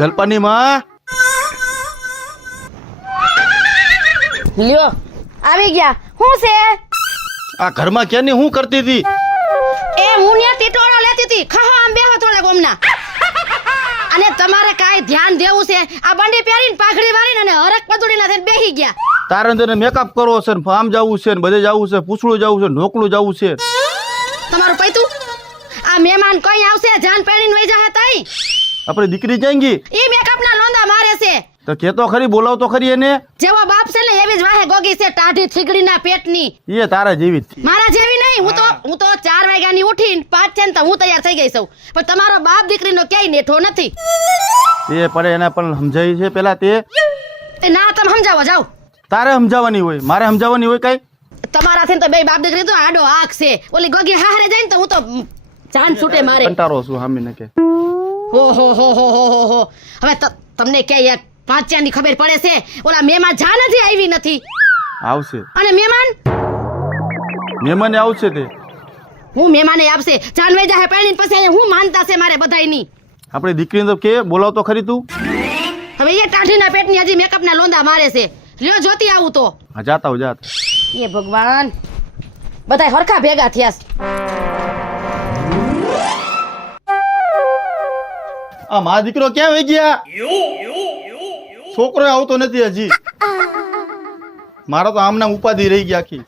જલપાની માં લ્યો આવી ગયા. શું છે આ ઘરમાં ક્યાંની હું કરતી હતી? એ હું ને ટીટોળો લેતી હતી. ખાઓ આમ બેહો થોડા ગોમના. અને તમારે કાઈ ધ્યાન દેવું છે? આ બંડી પહેરીને પાઘડી વાળીને અને હરક પદુડીના થઈને બેહી ગયા. તારે તને મેકઅપ કરવો છે ને ફાર્મ જવું છે ને બધે જવું છે, પૂછડું જવું છે, ઢોકળું જવું છે. તમારું પૈતું આ મહેમાન કઈ આવશે જાન પહેરીને વઈ જાહે તઈ? આપણી દીકરી જાયંગી ઈ મેકઅપના લોંદા મારે છે. તો કેતો ખરી, બોલાવ તો ખરી એને. જેવો બાપ છે ને એવી જ વાહે ગોગી છે, ટાઢી થીગડીના પેટની. એ તારા જેવી જ. મારા જેવી નહીં. હું તો 4 વાગ્યાની ઉઠીને 5 છે ને તો હું તૈયાર થઈ ગઈ છું. પણ તમારો બાપ દીકરીનો ક્યાંય નેઠો નથી. એ પડે એના પણ સમજાય છે પેલા તે. ના તમે સમજાવો જાઓ. તારે સમજાવવાની હોય, મારે સમજાવવાની હોય કઈ? તમારાથી તો બે બાપ દીકરી તો આડો આંખ છે. ઓલી ગોગી હારે જાય ને તો હું તો જાન છૂટે મારે. કંટાળો છું હામીને કે. હો હો હો હો હો હો. હવે તમને ક્યાંય 5 ની ખબર પડે છે? ઓલા મહેમાન જા નથી આવી નથી. આવશે. અને મહેમાન આવશે તે. હું મહેમાને આપશે જાનવાઈ જાહે પહેરીને પછી અહીંયા હું માનતા છે મારે બધાયની. આપણી દીકરીને તો કે બોલાવ તો ખરી તું. હવે એ ટાઢીના પેટની હજી મેકઅપના લોંદા મારે છે. લ્યો જોતી આવું તો. હા જાતા હો જાત. એ ભગવાન બધાય હરખા ભેગા થયા છે. આ મા દીકરો ક્યાં વહી ગયા? છોકરો આવતો નથી હજી. મારો તો આમના ઉપાધિ રહી ગયા આખી.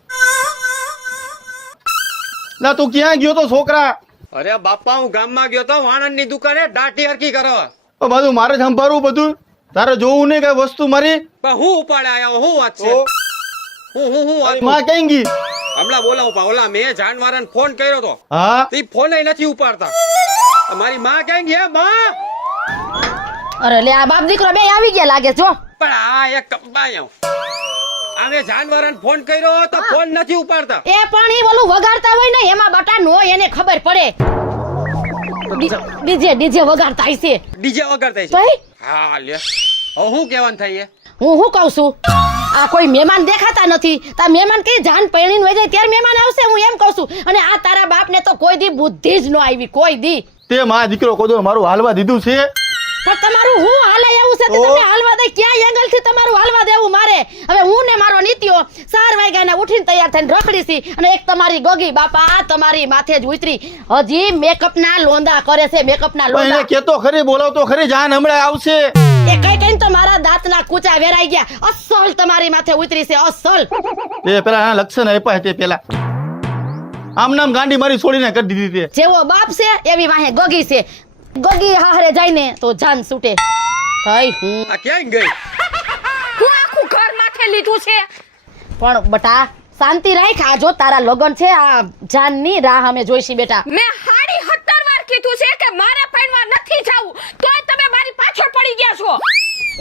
ના તું ક્યાં ગયો તો છોકરા? અરે બાપા હું ગામમાં ગયો તો વાણંદ ની દુકાને દાટી હરકી કરવા. બધું મારે સંભાળવું બધું. તારે જોવું નહીં કઈ વસ્તુ મારી. પણ હું ઉપાડે આયા હું વાત છે? હું માં ક્યાં ગઈ? હમણાં બોલાવું પા ઓલા મેં જાનવારાને ફોન કર્યો તો. હા તે ફોન નથી ઉપાડતા. મારી માં ક્યાં ગઈ? માં અરે લે આ બાપ દીકરો બે આવી ગયા લાગે જો. પણ આ એક કંબાયો આમે જાનવારાને ફોન કર્યો તો ફોન નથી ઉપાડતા. એ પણ ઈ ઓલું વગાડતા હોય ને એમાં બટા નો એને ખબર પડે. ડીજે વગાડતા હશે. ડીજે વગાડતા છે. ભાઈ હા લે હવે હું કહેવાનું થાય? હું કહું છું આ કોઈ મહેમાન દેખાતા નથી. તા મહેમાન કઈ જાન પહેરીને વઈ જાય ત્યારે મહેમાન આવશે હું એમ કહું છું. અને આ તારા બાપને તો કોઈ દી બુદ્ધિ જ ન આવી કોઈ દી. તે મા દીકરો કોદો મારું હાલવા દીધું છે. પણ તમારું હું હાલાય એવું છે તો તમે હાલવા દે ક્યાં એંગલ થી તમારું હાલવા દેવું મારે? હવે હું ને મારો નીતિયો 4 વાગ્યાના ઉઠીને તૈયાર થઈને રખડી છી અને એક તમારી ગોગી બાપા તમારી માથે જ ઉતરી હજી મેકઅપના લોંદા કરે છે. મેકઅપના લોંદા એને કેતો ખરી, બોલાવ તો ખરી, જાન હમણાં આવશે. એ કઈ તો મારા દાંતના કૂચા વેરાઈ ગયા. અસલ તમારી માથે ઉતરી છે અસલ. તે પેલા આ લક્ષણ આપ્યા તે પેલા આમ નામ ગાંડી મારી છોડીને કરી દીધી તે. જેવો બાપ છે એવી વાહે ગોગી છે. ગોગી હારે જાય ને તો જાન છૂટે. થઈ આ ક્યાં ગઈ? હું આખું ઘર માથે લીધું છે. પણ બટા શાંતિ રાખ. આ જો તારા લગન છે આ જાનની રાહ અમે જોઈશી બેટા. મેં 17 વાર કીધું છે કે મારે પૈણવા નથી જાવું તોય તમે મારી પાછળ પડી ગયા છો.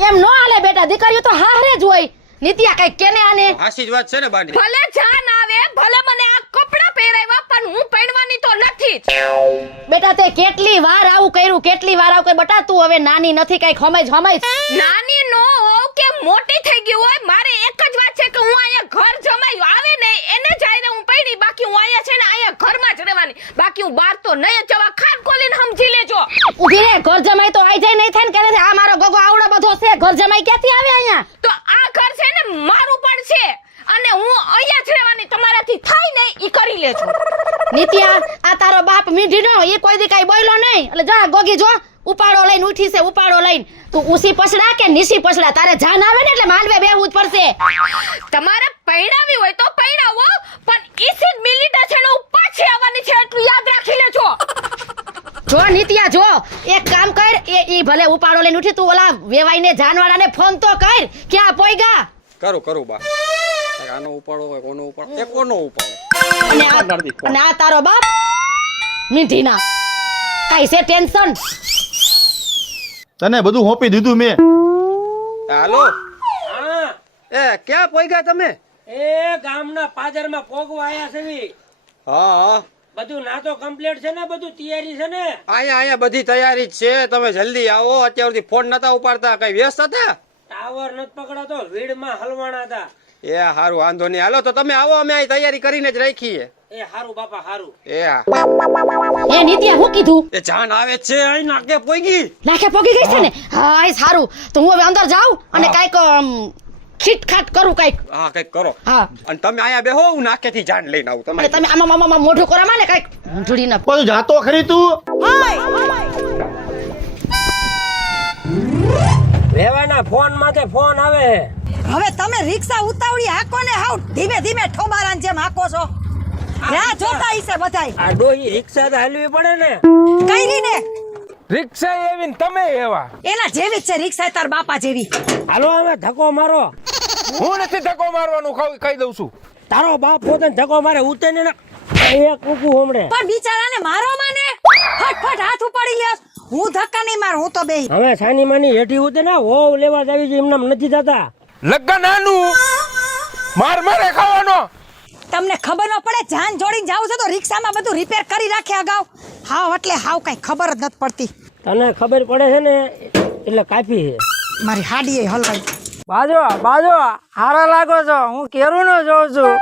એમ નો હાલે બેટા. દીકરીઓ તો હારે જ હોય. નિત્યા કઈ કેને આને હાસી જ વાત છે ને બાની. ભલે જાન આવે ભલે મને આ કપડા પહેરાવ્યા પણ હું પૈણવાની તો નથી જ. બેટા તે કેટલી વાર આવું કર્યું, કેટલી વાર આવું કર્યું. બટા તું હવે નાની નથી કઈ ખમાઈ નાની નો હોવ કે મોટી થઈ ગઈ હોય મારે એક જ વાત છે કે હું અહીંયા ઘર જમાઈ આવે ને એને જઈને હું પૈણી. બાકી હું અહીંયા છે ને અહીંયા ઘરમાં જ રહેવાની. બાકી હું બહાર તો નહીં જવા. ખાન ખોલીને સમજી લેજો. ઉભી રે. ઘર જમાઈ તો આઈ જાય નહીં થાય ને કે આ મારો ગોગો આવડો બધો છે. ઘર જમાઈ ક્યાંથી આવે અહીંયા? તો આ ઘર છે ને મારું પણ છે અને હું અહીંયા જ રહેવાની. તમારાથી થાય નહીં ઈ કરી લેજો. નિત્યા આ તારો બાપ મીઠી નો એ કોઈ દી કઈ બોલ્યો નહીં. એટલે જા ગોગી જો ઉપાડો લઈને ઉઠી છે. ઉપાડો લઈને તું ઉસી પછડા કે નીસી પછડા? તારે જાન આવે ને એટલે માંડવે બેહવું જ પડશે. તમારે પૈણાવી હોય તો પૈણાવો પણ ઈસી મિનિટ છે ને હું પાછી આવવાની છે એટલું યાદ રાખી લેજો. જો નિત્યા જો એક કામ કર. ઈ ભલે ઉપાડો લઈને ઉઠી તું ઓલા વેવાઈને જાનવાળાને ફોન તો કર. ક્યાં પોઈગા? કરું બા. આનો ઉપાડો હોય કોનો ઉપાડો? એ કોનો ઉપાડો? અને આ તારો બાપ મીઠીના કઈ છે ટેન્શન? તને બધું હોપી દીધું મેં. હાલો. હા એ ક્યાં પોઈગા તમે? એ ગામના પાદરમાં પોગવા આયા છે. હા બધું ના તો કમ્પ્લીટ છે ને? બધું તૈયારી છે ને? અહીંયા બધી તૈયારી જ છે. તમે જલ્દી આવો. અત્યાર સુધી ફોન નતા ઉપાડતા. કઈ વ્યસ્ત હતા? ટાવર નથી પકડાતો. વીડમાં હલવાણા હતા. એ હારું વાંધો નહીં. હાલો તો તમે આવો. અમે અહીં તૈયારી કરીને જ રાખીએ. એ હારું બાપા હારું. એ હા. એ નિત્યા હું કીધું એ જાન આવે છે અહીં નાકે પોગી. નાખે પોગી ગઈ છે ને હા એ સારું તો હું હવે અંદર જાઉં અને કાંઈક ખીટખાટ કરું કાંઈક હા કઈક કરો. હા અને તમે અહીંયા બેહો હું નાકેથી જાન લઈને આવું અને તમે. તમે આમાં મોઢું કરવામાં ને કાંઈક ઢૂંઢી ના બધું જાતો ખરી તું રેવાના ફોન માથે ફોન આવે. હવે તમે રિક્ષા ઉતાવળી હાકો ને હાવ ધીમે ધીમે ઠોબારાન જેમ હાકો છો રાહ જોતા હશે બધાય આ ડોહી રિક્ષા તો હાલવી પડે ને. કઈરી ને રિક્ષા એવી ને તમે એવા. એના જેવી જ છે રિક્ષા તાર બાપા જેવી હાલો હવે ધક્કો મારો. હું નથી ધક્કો મારવાનું કહી દઉં છું. તારો બાપ પોતે ધક્કો મારે ઉતે ને એક કૂકુ હમણે. પણ બિચારાને મારો માને ફટફટ હાથ ઉપાડી લ્યો હું ધક્કા નહીં મારું હું તો બેહી હવે સાની માની હેઠી ઉતે ને હોવ લેવા જાવી છે એમને નથી થતા. લગ્ન આનું મારે ખાવાનો. તમને ખબર ન પડે જાન જોડીને જાવ છો તો રિક્ષામાં બધું રિપેર કરી રાખે અગાઉ હાવ એટલે હાવ કઈ ખબર જ નથી પડતી તને ખબર પડે છે ને એટલે કાફી છે. મારી હાડીએ હલવાઈ બાજો હારા લાગો છો હું કેરું નો જોઉં છું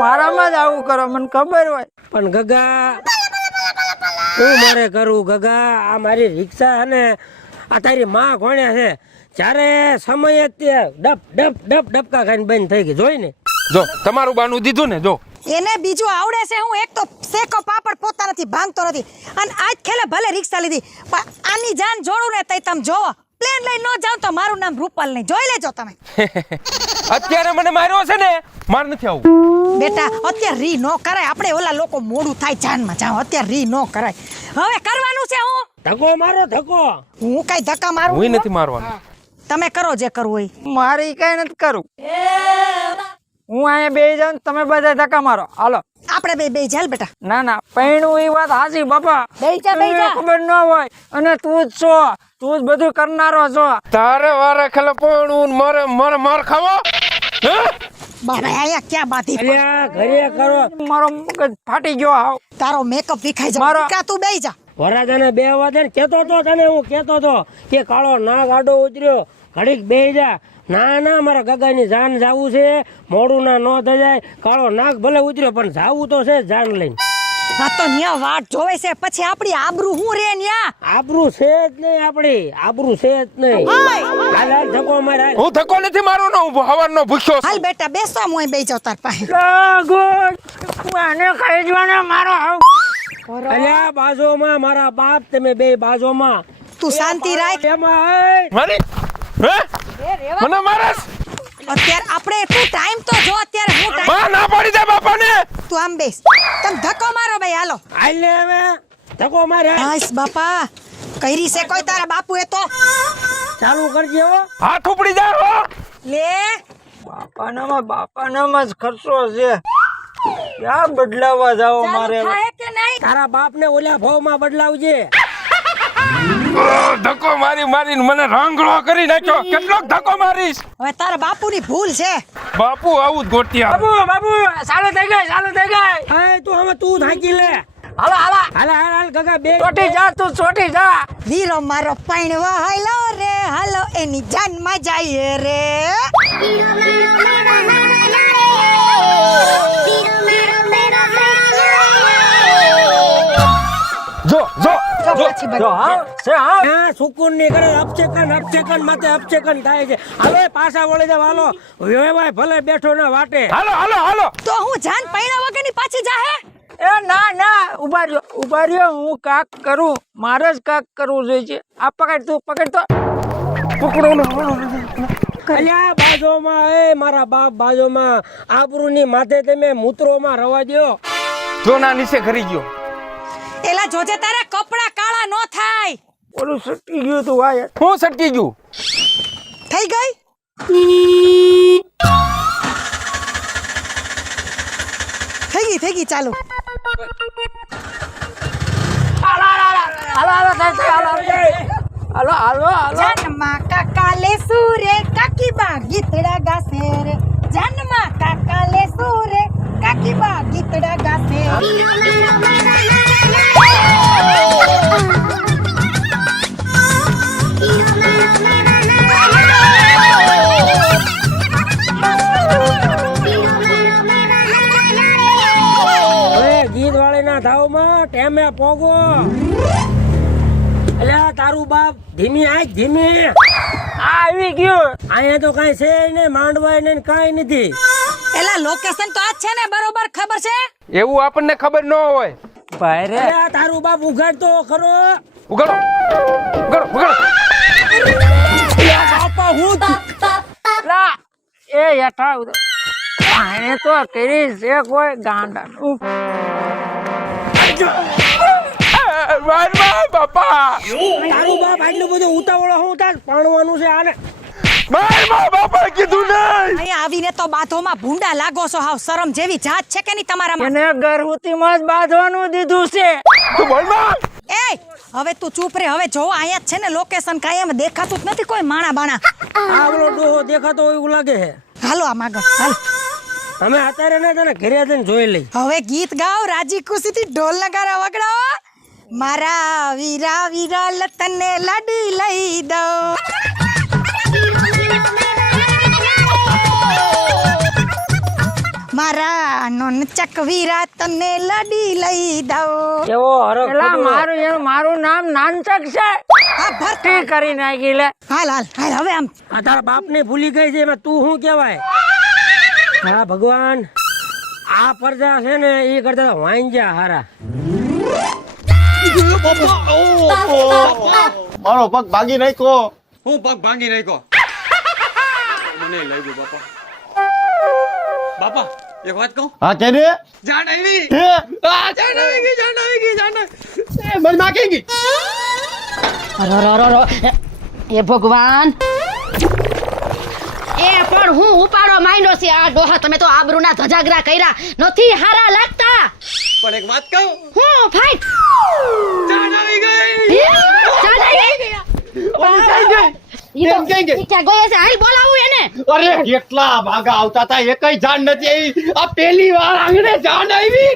મારામાં જ આવું કરો મને ખબર હોય પણ ગગા શું મારે કરું ગગા આ મારી રિક્ષા અને આ તારી માં ઘોણ્યા છે જ્યારે સમય તે ડપ ડપ ડપ ડબકા ખાઈને બંધ થઈ ગઈ જોઈ ને. જો તમારું બાનું દીધું ને જો. એને બીજું આવડે છે હું એક તો શેકો પાપડ પોતા નથી ભાંગતો નથી અને આજ ખેલે ભલે રિક્ષા લીધી પણ આની જાન જોડું ને તઈ તમે જોવો પ્લેન લઈ ન જાવ તો મારું નામ રૂપાલ નહીં જોઈ લેજો તમે અત્યારે મને માર્યો છે ને માર નથી આવું. બેટા અત્યારે રી નો કરાય આપણે ઓલા લોકો મોડું થાય જાનમાં જાવ અત્યારે રી નો કરાય હવે કરવાનું છે હું ધક્કો મારો ધક્કો. હું કઈ ધક્કા મારું હું નહીં નથી મારવાનું. તમે કરો જે કરવું હોય મારી કઈ નથી કરું હું અહીંયા બેહી જાઉં ને તમે બધા ધક્કા મારો હાલો આપણે બે ચાલ બેટા ના પૈણું એ વાત હાચી બાપા બેહી જા, બેહી જા. તમને ખબર ન હોય અને તું જ છો તું જ બધું કરનારો છો તારે વારે ખેલે પણ માર ખાવો. હે? બાબા અહીંયા ક્યાં બાધી અલ્યા ઘરે કરો. મારો મગજ ફાટી ગયો હાવ તારો મેકઅપ વિખાઈ જાય મારો- દીકરા, તું બેહી જા વરાજાને બે વાદે ને કેતો તો તને હું કેતો તો કે કાળો નાગ આડો ઉતર્યો ઘડીક બેહી જા. ના મારા ગગાની જાન જાવું છે મોડું ના ન થઈ જાય. કાળો નાગ ભલે ઉતર્યો પણ જાવું તો છે જાન લઈને. આ તો ન્યા વાટ જોવે છે પછી આપણી આબરૂ હું રે ન્યા આબરૂ છે જ નહીં આપડી આબરૂ છે જ નહીં. હાલ હાલ ધક્કો માર હાલ. હું ધક્કો નથી મારવાનો હું હવારનો ભૂખ્યો છું. હાલ બેટા બેસો હું અહીં બેહી જાઉં તાર પાસે લાગો આને ખાઈ જવાના મારો હાવ અલ્યા બાજુમાં મારા બાપ તમે બે બાજુમાં તું શાંતિ રાખ એમાં મારી હે મને મારસ. અત્યારે આપણે તું ટાઈમ તો જો અત્યારે હું ટાઈમ માં ના પાડી દે બાપાને. તું આમ બેસ તમે ધક્કો મારો ભાઈ હાલો હાલ ને હવે ધક્કો માર હાલ. હાઈસ બાપા કઈરી છે કોઈ તારા બાપુ એ તો ચાલુ કરજે હો. હાથ ઉપડી જા હો. લે બાપાનામાં જ ખર્ચો છે ક્યાં બદલાવા જાવ મારે ચાલુ થાય કે નહીં તારા બાપ ને ઓલા ભાવમાં બદલાવજે. ધક્કો મારીને મને રાંગળો કરી નાખ્યો. કેટલોક ધક્કો મારીશ. હવે તારા બાપુની ભૂલ છે બાપુ આવું જ ગોટિયા. બાબુ ચાલુ થઈ ગઈ હા તું હવે તું થાકી લે. હાલો હાલ હાલ હાલ ગગા બે ચોટી જા તું ચોટી જા વીરો મારો પૈણવા હાલો રે હાલો એની જાનમાં જાય રે જો પાછી બાજુ. હા સુકૂન ની કરે અપચેકન માથે અપચેકન થાય છે. હવે પાછા વળી જાવ હાલો. વેવાય ભલે બેઠો ના વાટે. હાલો તો હું જાન પૈણા વગરની પાછી જાહે એ ના ઉભા રહ્યો હું કાક કરું મારે જ કાક કરવું જોઈએ છે આ પકડ તો અલ્યા બાજુમાં એ મારા બાપ બાજુમાં આબરૂ ની માથે તમે મૂત્રોમાં રવા દ્યો. જો ના નીચે ખરી ગયો. એલા જોજે તારા કપડા કાળા નો થાય ઓલું સટી ગયું તું વાય હું સટકી ગયું. થઈ ગઈ થઈ ગઈ ચાલુ હાલો જન્મા કાકા લે સુરે કાકી બા ગીતડા ગાસે રે જન્મા કાકા લે સુરે કાકી બા ગીતડા ગાસે હવે ટાઈમે પોગો. અલ્યા તારું બાપ ધીમી આય ધીમી. આવી ગયો. અહીંયા તો કઈ છે નહીં, માંડવાય નહીં, કઈ નથી. એલા લોકેશન તો આ જ છે ને, બરોબર ખબર છે? એવું આપણને ખબર ન હોય. ભાઈ રે અલ્યા તારું બાપ ઉઘાડ તો ખરો. ઉગાડો ઉગાડો ઉગાડો. બાપા હું લા એ યઠા આને તો કરી છે કોઈ ગાંડા માર બાપા. તારું બાપ આટલું બધું ઉતાવળો હું તાર પાણવાનું છે આને. માર બાપા કીધું નહીં. અહીંયા આવીને તો બાથોમાં ભૂંડા લાગો છો. હાવ શરમ જેવી જાત છે કે નહીં તમારામાં? એને ગરહુતીમાં જ બાંધવાનું દીધું છે. તું બોલ માં. એ હવે તું ચૂપ રે. હવે જો અહીંયા જ છે ને લોકેશન, કાંઈ એમ દેખાતું જ નથી કોઈ માણા બાણા. આવડો ડોહો દેખાતો હોય એવું લાગે છે. હાલો આ માગો હાલ. અમે અત્યારે ને તને ઘરે જઈને જોઈ લઈ. હવે ગીત ગાઓ, રાજી ખુશીથી ઢોલ નગારા વગાડો. મારા વીરા વીરા લતને લાડી લઈ દો. મારા નોન ચકવીરા તને લાડી લઈ દો. કેવો હરખ એલા બધો. મારું નામ નાનચક છે. હા ભરતી તી કરી નાખી લે. હાલ હાલ હાલ. હવે આમ આ તારા બાપ ને ભૂલી ગઈ છે, એમાં તું શું કહેવાય? હા ભગવાન, આ પરજા છે ને એ કરતા વાંજા હારા. મારો પગ ભાગી નાખ્યો. હું પગ ભાંગી નાખ્યો. મને લાગ્યું બાપા. બાપા એક વાત કહું. હા કે રે જાન આવી. હે જાન આવી ગઈ, જાન આવી ગઈ, જાન એ મરી નાખી ગઈ. અરરરરર. એ ભગવાન, એ પણ હું ઉપાડો માંડ્યો છે આ ડોહા. તમે તો આબરૂના ધજાગરા કર્યા નથી, હારા લાગતા. પણ એક વાત કહું. હું ફાઈટ જાન આવી ગઈ. ઓલી કઈ ગઈ? એમ કઈ ગઈ? ક્યાં ગયો છે? હાલ બોલાવું એને. અરે કેટલા ભાગા આવતા હતા, એકય જાન નથી આવી. આ પહેલી વાર આંગણે જાન આવી.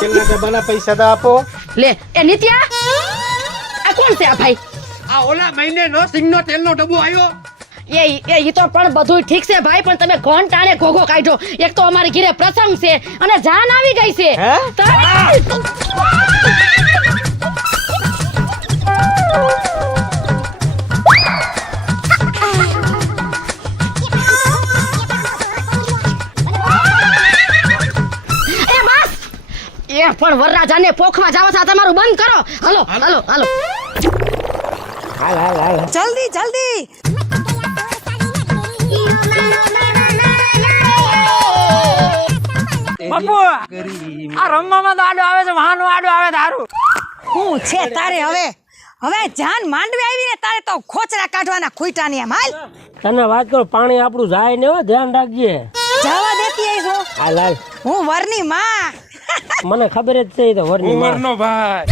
કેટલા ડબ્બાના પૈસા તો આપો. લે એ નિત્યા, આ કોણ છે આ ભાઈ? આ ઓલા મહિને નો સિંગનો તેલનો ડબ્બો આવ્યો. એ ઈ તો પણ બધું ઠીક છે ભાઈ, પણ તમે ઘોન ટાણે ઘોઘો કાઢ્યો. એક તો અમારી ઘરે પ્રસંગ છે અને જાન આવી ગઈ છે. તો એ બસ, એ પણ વરરાજાને પોખવા જાવ છો, તમારું બંધ કરો. હાલો હાલો હાલો. હાલ હાલ હાલ. જલ્દી જલ્દી. બાપુ આ રમવામાં તો આડો આવે છે, વાહનો આડો આવે તારું. હું છે તારે હવે? હવે જાન માંડવી આવી ને તારે તો ખોચરા કાઢવાના ખૂંટાની. એમ હાલ. તને વાત કરું, પાણી આપણું જાય ને હો, ધ્યાન રાખજે. જવા દેતી આવીશ હું. હાલ હાલ. હું વરની માં. મને ખબર જ છે ઈ તો વરની માં. ઉમરનો ભાઈ.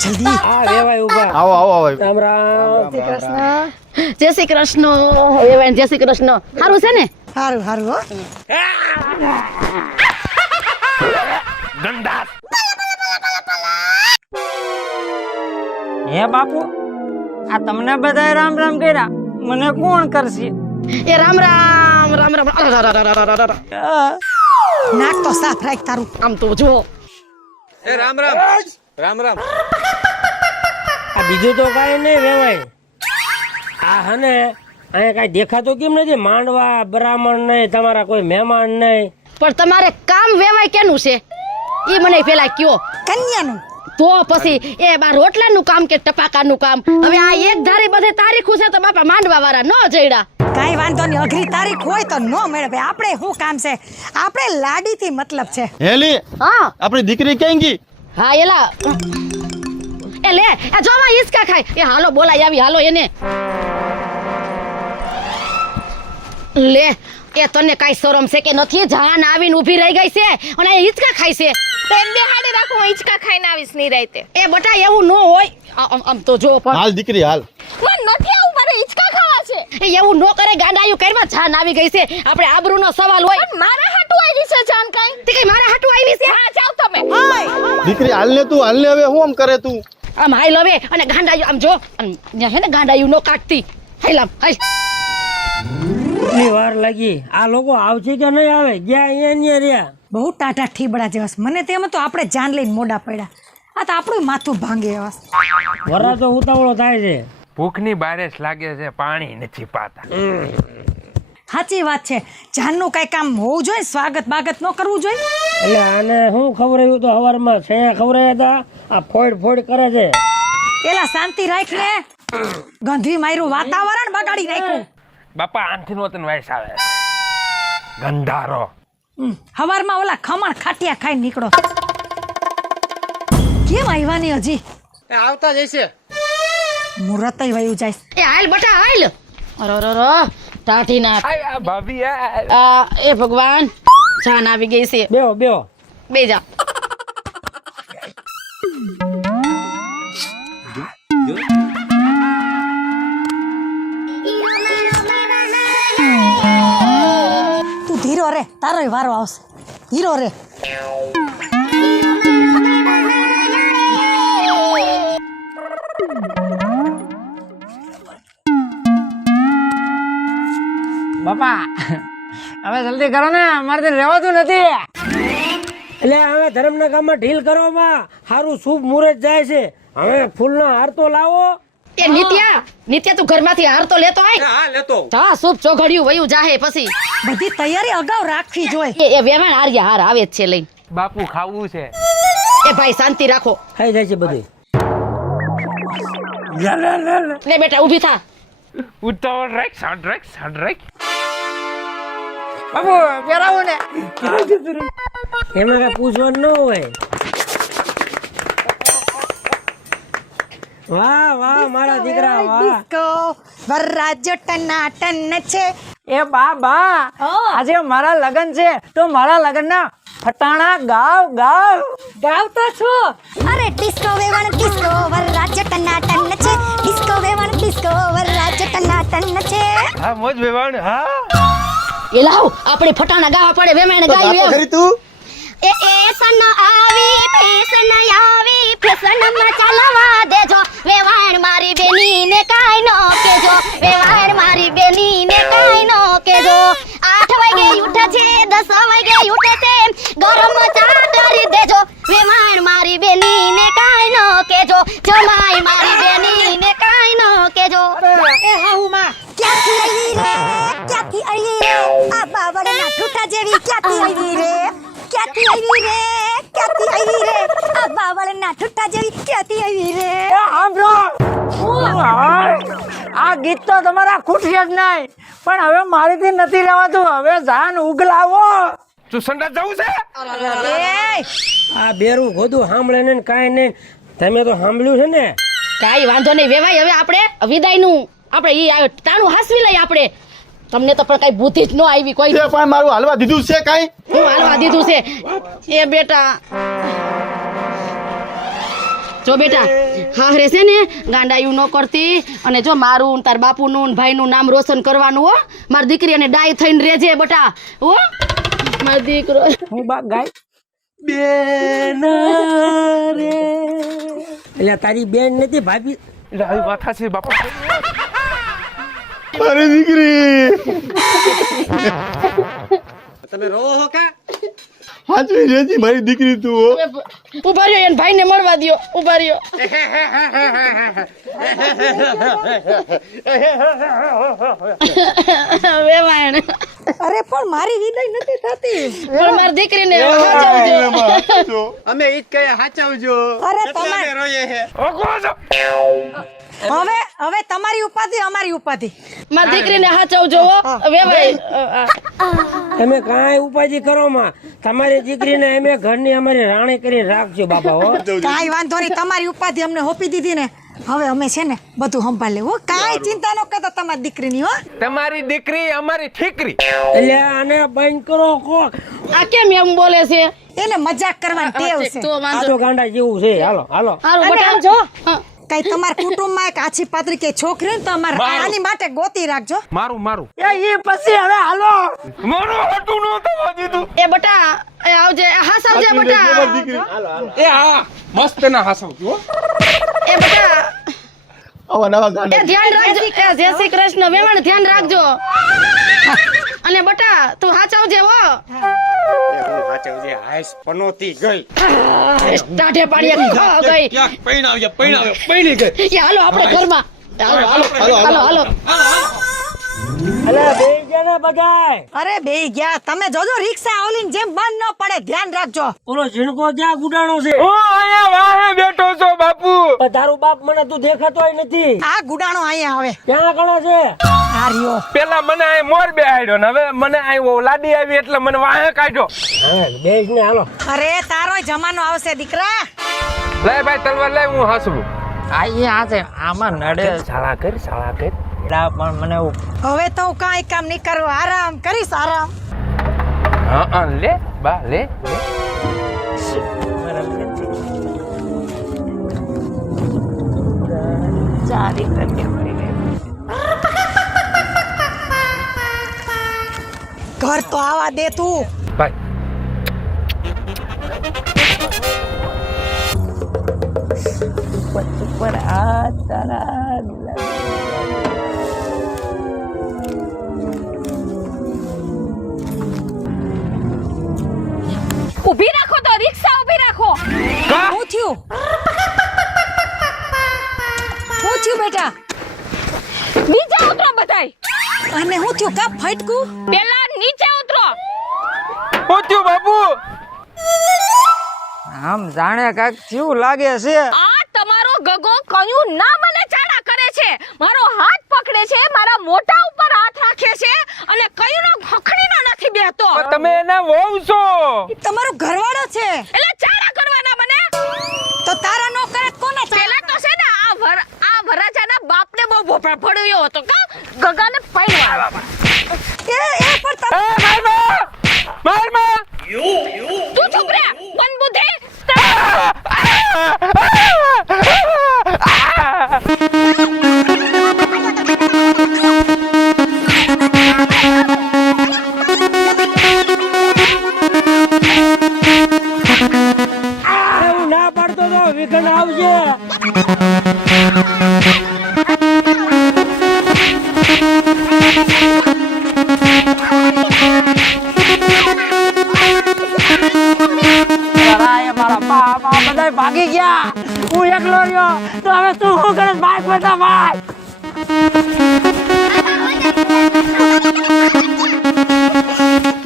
જલ્દી. આ વેવાય ઉભા. આવો આવો આવો. રામ રામ. જય શ્રી કૃષ્ણ. એવાય જય શ્રી કૃષ્ણ. સારું છે ને? હારું હારું હો. હે બાપુ, આ તમને બધા રામ રામ કર્યા, મને કોણ કરશે? એ રામ રામ રામ રામ. નાક તો સાફ રાખ તારું. આમ તો જો એ રામ રામ. રામ રામ. આ બીજું તો કાંઈ નહીં વેવાય. આ હને અહીંયા કાંઈ દેખાતો કેમ નથી? માંડવા બ્રાહ્મણ નહીં, તમારા કોઈ મહેમાન નહીં. પણ તમારે કામ વેવાય કેનું છે ઈ મને પેલા કયો. કન્યાનું. તો પછી એ બા રોટલાનું કામ કે ટપાકાનું કામ? હવે આ એક ધારી બધે તારીખું છે તો બાપા માંડવા વાળા ન જઈડા. કાંઈ વાંધો નહીં, અઘરી તારીખ હોય તો નો મેળવે. આપણે શું કામ છે? આપણે લાડીથી મતલબ છે. હેલી હા આપણી દીકરી ક્યાં ગઈ? હા એલા એ લે એ જોવા હિસકા ખાય. એ હાલો બોલાય આવી, હાલો એને લે. એ તને કાઈ શરમ છે કે નથી? જાન આવીને ઊભી રહી ગઈ છે અને એ હિચકા ખાય છે. તો એમ બે હાડે રાખો, હું હિંચકા ખાઈને આવીશ ની રાતે. એ બટા એવું ન હોય. આમ તો જો પણ હાલ દીકરી હાલ. મને નથી આવું, મારે હિંચકા ખાવા છે. એ એવું ન કરે. ગાંડાયું કરવા જાન આવી ગઈ છે. આપણે આબરૂનો સવાલ હોય. પણ મારા હાટુ આવી છે જાન કાઈ. તે કઈ મારા હાટુ આવી છે? હા જાવ તમે. દીકરી હાલ ને તું હાલ ને. હવે હું આમ કરે તું? આમ હાઈ લવે અને ગાંડાયું આમ જો. હે ને ગાંડાયું નો કાટતી. હાઈ લામ હાઈ. કેટલી વાર લાગી આ લોકો આવશે કે નહીં આવે ગયા અહીંયા રહ્યા બહુ ટાટા ઠીબડા જેવા છે. મને તેમ તો આપણે જાન લઈને મોડા પડ્યા. આ તો આપણું માથું ભાંગે એવા છે. વરા તો ઉતાવળો થાય છે. ભૂખની બારેશ લાગે છે, પાણી નથી પાતા. સાચી વાત છે. જાનનું કઈ કામ હોવું જોઈએ, સ્વાગત બાગત ન કરવું જોઈએ. એટલે આને શું ખવડાવ્યું તો હવારમાં છેયા ખવડાવ્યા હતા આ ફોડ ફોડ કરે છે. પેલા શાંતિ રાખ ને. ગંધવી માર્યું વાતાવરણ બગાડી નાખ્યું. બાપા આનથી નો તને વાયસ આવે ગંધારો. હવારમાં ઓલા ખમણ ખાટિયા ખાઈ નીકળો. કેમ આવ્યા નહીં હજી? આવતા જઈશે. મુહૂર્ત વયું જાય. એ હાલ બટા હાલ. અરે ટાઢી ના આ ભાભી એ ભગવાન જાન આવી ગઈ છે. બેહો બેહો. બે જા. તું ધીરો રે, તારોય વારો આવશે. ધીરો રે. બાપા હવે જલ્દી કરો ને, અમારે રહેવાતું નથી. એટલે હવે ધર્મના કામમાં ઢીલ કરવામાં સારું શુભ મુહૂર્ત જાય છે. હવે ફૂલનો હાર તો લાવો. એ નિત્યા તું ઘરમાંથી હાર તો લેતો આય. હા લેતો. જા શુભ ચોઘડિયું વયું જાહે પછી. બધી તૈયારી અગાઉ રાખવી જોઈએ. એ વેવાણ આર્યા હાર આવે જ છે લઈને. બાપુ ખાવું છે. એ ભાઈ શાંતિ રાખો. ખાઈ જાય છે બધું. લે બેટા ઊભી થા. ઉતાવળ રાખ, સાંડ રાખ. બાપુ પહેરાવું ને. એમાં કઈ પૂછવાનું ન હોય. વાહ વાહ મારા દીકરા વાહ. ડિસ્કો વરરાજો ટનાટન છે. એ બા આજે મારા લગન છે તો મારા લગનના ફટાણા ગાવ. ગાવ તો છું. અરે ડિસ્કો વેવણ ડિસ્કો વરરાજો ટનાટન છે. ડિસ્કો વેવણ ડિસ્કો વરરાજો ટનાટન છે. હા મોજ વેવાણ. હા એ લાવ આપણે ફટાણા ગાવા પડે વેવાણ ગાયું એમ. ખરી તું એ સન આવી ફેશન આવી ફેશનમાં ચાલવા દેજો વેવાણ મારી બેનીને કાઈ નો કેજો વેવાણ મારી બેનીને કાઈ નો કેજો 8 વાગે ઉઠે છે 10 વાગે ઉઠે છે ગરમ ચા કરી દેજો વેવાણ મારી બેનીને કાઈ નો કેજો જમાઈ મારી બેનીને કાઈ નો કેજો. એ હાઉ માં ક્યાંથી આવી રે આ બાવળના ઠૂઠા જેવી ક્યાંથી આવી રે આ બાવળના ઠૂઠા જેવી ક્યાંથી આવી રે. એ સાંભળો, આ ગીત તો તમારા ખૂટશે જ નહીં, પણ હવે મારીથી નથી રહેવાતું. હવે જાન ઉગલાવો. તું સંડા જવું છે. આ બેરું ગોદું સાંભળે ને કાંઈ નહીં. તમે તો સાંભળ્યું છે ને. કાઈ વાંધો નહીં વેવાય હવે આપણે વિદાયનું આપણે ઈ ટાણું હાસવી લઈ આપણે. તમને તો પણ કઈ બુદ્ધિ જ ન આવી કોઈ. તે પણ મારું હાલવા દીધું છે કાઈ? હું હાલવા દીધું છે. એ બેટા જો બેટા હારે છે ને ગાંડાયું ન કરતી અને જો મારું તાર બાપુનું ભાઈનું નામ રોશન કરવાનું હો. મારી દીકરી અને ડાય થઈને રહેજે બેટા હો મારો દીકરો. હું બા ગાય એટલે તારી બેન નથી ભાભી. આવી વાત છે બાપા. મારી દીકરી તમે રો હો કે હાચવી રેજી મારી દીકરી તું હો. ઉભા રહ્યો એને ભાઈને મળવા દ્યો. ઉભા રહ્યો. વેવાણ અરે પણ મારી વિદાય નથી થતી. પણ મારી દીકરીને સાચવજો. અમે ઈ જ કહીએ સાચવજો. અરે એટલે અમે રોઈએ હે. હવે તમારી ઉપાધિ અમારી ઉપાધિ. મારી દીકરીને સાચવજો હો. વેવાય તમે કાંઈ ઉપાધિ કરો માં. તમારી દીકરીને અમે ઘરની અમારી રાણી કરીને રાખજો બાપા હો. કાંઈ વાંધો નહીં, તમારી ઉપાધિ અમને હોપી દીધી ને હવે અમે છે ને બધું સંભાળ લેવું. કાંઈ ચિંતા ન કરતા તમારી દીકરીની હો. તમારી દીકરી અમારી ઠીકરી. એટલે આને બંધ કરો કોક. આ કેમ એમ બોલે છે? એને મજાક કરવાની ટેવ છે. તો આ વાંધો તો ગાંડા જેવું છે. હાલો હાલો. હારું અને બેટા આમ જો હા. કઈ તમારા કુટુંબમાં એક આછી પાત્રી કે છોકરી હોય ને તો અમારે આની માટે ગોતી રાખજો. મારું એ પછી હવે હાલો. મારું હટું નો થવા દીધું. એ બેટા એ આવજે હા સાવજે બેટા. એ હા મસ્ત ના હાસવજો. એ બેટા આવા નવા એ ગાંડા ધ્યાન રાખજો. એ જય શ્રી કૃષ્ણ વેવાણ ધ્યાન રાખજો. અને બટા તું હાચવજે હો હું હાચવજે હાઈસ પનોતી ગઈ ટાઢે પાડીએ ખા ગઈ ક્યાંક પૈણી ગઈ એ હાલો આપણે ઘરમાં હાલો હાલો હાલો અલે બેહી જા ને બધાય. અરે બે ગયા તમે જોજો રિક્ષા ઓલીને જેમ બંધ ન પડે ધ્યાન રાખજો ઓલો ઝીણકો ક્યાં ગુડાણો છે? હું અહીંયા વાહે બેઠો છો બાપુ પણ તારું બાપ મને તું દેખાતોય નથી. આ ગુડાણો અહીંયા આવે ક્યાં કણે છે? આ રહ્યો પેલા મને અહીં મોર બેહાડ્યો ને હવે મને અહીં લાડી આવી એટલે મને વાહે કાઢ્યો હા બેસ ને હાલો. અરે તારો જમાનો આવશે દીકરા લઈ ભાઈ તલવાર લઈ હું હાસવું અહીંયા છે આમાં નડે શાળા કર પણ મને એવું હવે તો હું કાંઈ કામ નહીં કરું આરામ કરીશ આરામ હા લે બા લે ઘર તો આવા દે તું ભાઈ ઊભી રાખો તો રિક્ષા ઊભી રાખો શું થયું શું થયું બેટા નીચે ઉતરો બધાય અને શું થયું કા ફટકું પેલા નીચે ઉતરો પૂછ્યું બાપુ આમ જાણે કાક કેવું લાગે છે આ તમારો ગગો કયું ના મને ચાડા કરે છે મારો હાથ પકડે છે મારા મોઢા ઉપર હાથ રાખે છે અને કયુંનો ખખડીનો નથી બેહતો તમે એના વહુ છો તમારો ઘરવાળો છે એટલે ચાડા કરવાના મને તો તારા નો કરે કોને પેલા તો છે ને આ વરાજાના બાપને બહુ ભોપડા પડ્યો હતો કા ગગાને પૈણવા એ પણ તમે મારમાં તું ચૂપ રે મન બુદ્ધિ અરે હું ના પાડતો તો વિઘન આવજે. મારા બાપ આ બધા ભાગી ગયા હું એકલો રહ્યો તો હવે તું શું કરે ભાઈ બેટા ભાઈ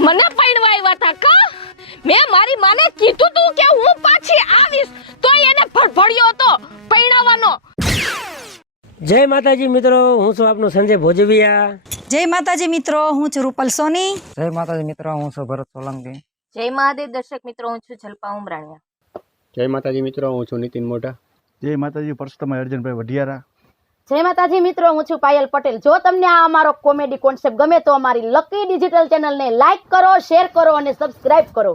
મને પૈણવા આવ્યા હતા કા મેં મારી માને કીધું તું કે હું પાછી આવીશ તો એને ફડફડ્યો હતો પૈણાવાનો. જય માતાજી મિત્રો, હું છું આપનો સંજય ભોજવિયા. જય માતાજી મિત્રો હું છું રૂપલ સોની જય માતાજી મિત્રો હું છું ભરત સોલંકી જય મહાદેવ દર્શક મિત્રો, હું છું જલપા ઉમરાણીયા. જય માતાજી મિત્રો, હું છું નીતિન મોટા. જય માતાજી પરસોત્તમ અર્જુનભાઈ વઢિયારા. જય માતાજી મિત્રો, હું છું પાયલ પટેલ. જો તમને આ અમારો કોમેડી કોન્સેપ્ટ ગમે તો અમારી લકી ડિજિટલ ચેનલને લાઈક કરો, શેર કરો અને સબસ્ક્રાઇબ કરો.